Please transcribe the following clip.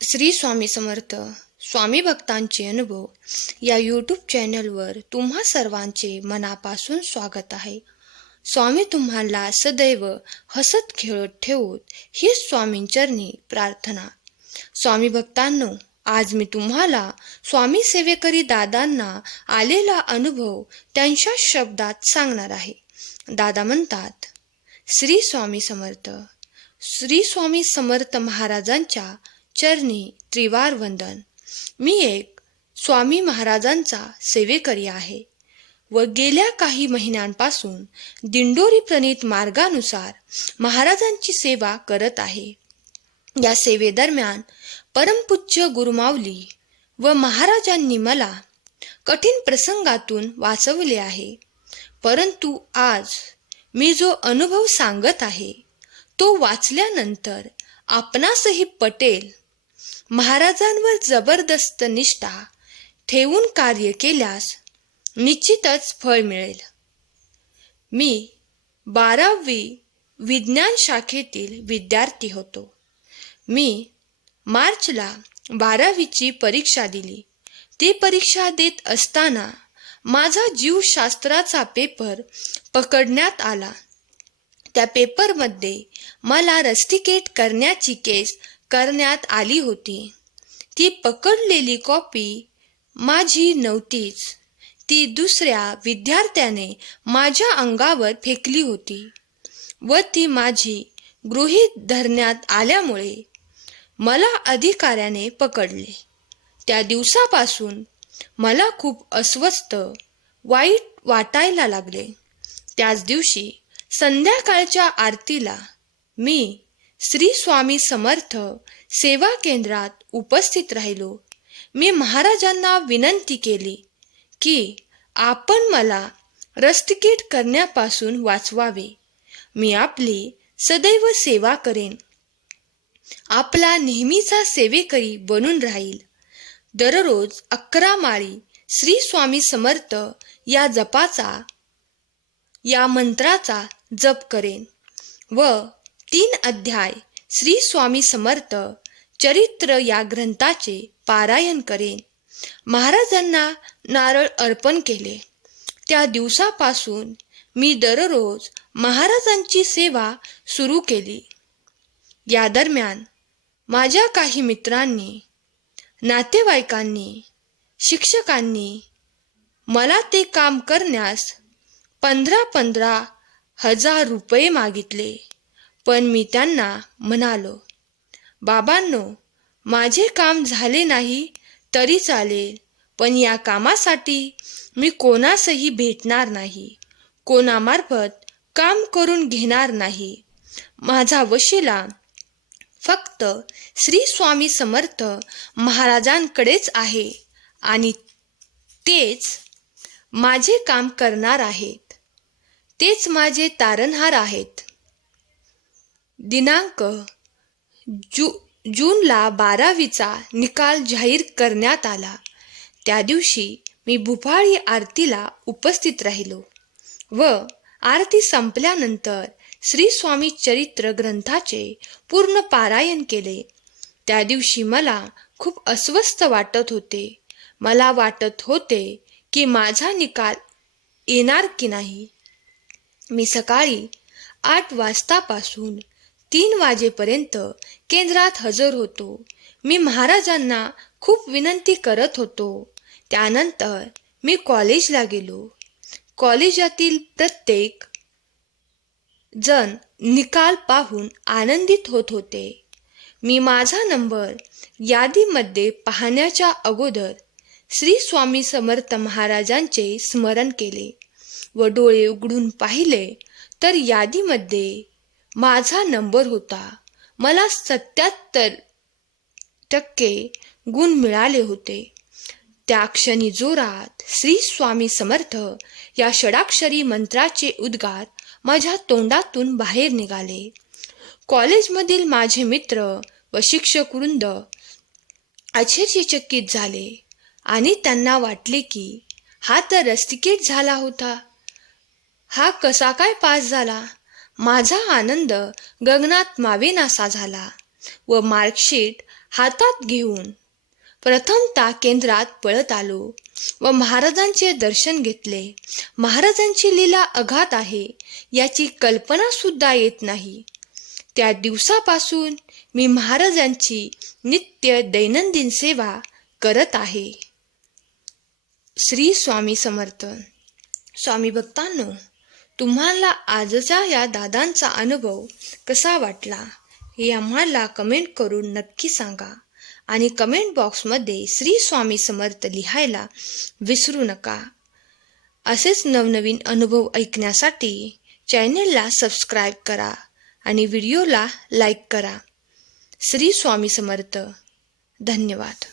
श्री स्वामी समर्थ स्वामी भक्तांचे अनुभव या यूट्यूब चॅनलवर तुम्हा सर्वांचे मनापासून स्वागत आहे. स्वामी तुम्हाला सदैव हसत खेळत ठेवोत ही स्वामींचरणी प्रार्थना. स्वामी भक्तांनो, आज मी तुम्हाला स्वामी सेवेकरी दादांना आलेला अनुभव त्यांच्या शब्दात सांगणार आहे. दादा म्हणतात, श्री स्वामी समर्थ. श्री स्वामी समर्थ महाराजांच्या चरणी त्रिवार वंदन. मी एक स्वामी महाराजांचा सेवेकरी आहे व गेल्या काही महिन्यांपासून दिंडोरी प्रणीत मार्गानुसार महाराजांची सेवा करत आहे. या सेवेदरम्यान परमपूज्य गुरुमाऊली व महाराजांनी मला कठीण प्रसंगातून वाचवले आहे. परंतु आज मी जो अनुभव सांगत आहे तो वाचल्यानंतर आपणासही पटेल. महाराजांवर जबरदस्त निष्ठा ठेवून कार्य केल्यास निश्चितच फळ मिळेल. मी 12वी विज्ञान शाखेतील विद्यार्थी होतो. मी मार्चला 12वीची परीक्षा दिली. ती परीक्षा देत असताना माझा जीवशास्त्राचा पेपर पकडण्यात आला. त्या पेपरमध्ये मला रस्टिकेट करण्याची केस करण्यात आली होती. ती पकडलेली कॉपी माझी नव्हतीच. ती दुसऱ्या विद्यार्थ्याने माझ्या अंगावर फेकली होती व ती माझी गृहीत धरण्यात आल्यामुळे मला अधिकाऱ्याने पकडले. त्या दिवसापासून मला खूप अस्वस्थ, वाईट वाटायला लागले. त्याच दिवशी संध्याकाळच्या आरतीला मी श्री स्वामी समर्थ सेवा केंद्रात उपस्थित राहिलो. मी महाराजांना विनंती केली की आपण मला रस्टिकेट करण्यापासून वाचवावे. मी आपली सदैव सेवा करेन, आपला नेहमीचा सेवेकरी बनून राहील. दररोज 11 माळी श्री स्वामी समर्थ या मंत्राचा जप करेन व 3 अध्याय श्री स्वामी समर्थ चरित्र या ग्रंथाचे पारायण करेन. महाराजांना नारळ अर्पण केले. त्या दिवसापासून मी दररोज महाराजांची सेवा सुरू केली. या दरम्यान माझ्या काही मित्रांनी, नातेवाईकांनी, शिक्षकांनी मला ते काम करण्यास 15-15 हजार रुपये मागितले. पण मी त्यांना म्हणालो, बाबांनो, माझे काम झाले नाही तरी चालेल, पण या कामासाठी मी कोणासही भेटणार नाही, कोणामार्फत काम करून घेणार नाही. माझा वशिला फक्त श्री स्वामी समर्थ महाराजांकडेच आहे आणि तेच माझे काम करणार आहेत. तेच माझे तारणहार आहेत. दिनांक जूनला 12वीचा निकाल जाहीर करण्यात आला. त्या दिवशी मी भुपाळी आरतीला उपस्थित राहिलो व आरती संपल्यानंतर श्री स्वामी चरित्र ग्रंथाचे पूर्ण पारायण केले. त्या दिवशी मला खूप अस्वस्थ वाटत होते. मला वाटत होते की माझा निकाल येणार की नाही. मी सकाळी 8 वाजतापासून 3 वाजेपर्यंत केंद्रात हजर होतो. मी महाराजांना खूप विनंती करत होतो. त्यानंतर मी कॉलेजला गेलो. कॉलेजातील प्रत्येक जण निकाल पाहून आनंदित होत होते. मी माझा नंबर यादीमध्ये पाहण्याच्या अगोदर श्री स्वामी समर्थ महाराजांचे स्मरण केले व डोळे उघडून पाहिले तर यादीमध्ये माझा नंबर होता. मला 77% गुण मिळाले होते. त्या क्षणी जोरात श्री स्वामी समर्थ या षडाक्षरी मंत्राचे उद्गार माझ्या तोंडातून बाहेर निघाले. कॉलेजमधील माझे मित्र व शिक्षकवृंद आश्चर्यचकित झाले आणि त्यांना वाटले की हा तर रस्टिकेट झाला होता. हा कसा काय पास झाला? माझा आनंद गगनात मावेनासा झाला व मार्कशीट हातात घेऊन प्रथमतः केंद्रात पळत आलो व महाराजांचे दर्शन घेतले. महाराजांची लीला अगाध आहे याची कल्पना सुद्धा येत नाही. त्या दिवसापासून मी महाराजांची नित्य दैनंदिन सेवा करत आहे. श्री स्वामी समर्थ. स्वामी भक्तांनो, तुम्हाला आजचा या दादांचा अनुभव कसा वाटला हे आम्हाला कमेंट करून नक्की सांगा आणि कमेंट बॉक्समध्ये श्री स्वामी समर्थ लिहायला विसरू नका. असेच नवनवीन अनुभव ऐकण्यासाठी चॅनेलला सबस्क्राईब करा आणि व्हिडिओला लाईक करा. श्री स्वामी समर्थ. धन्यवाद.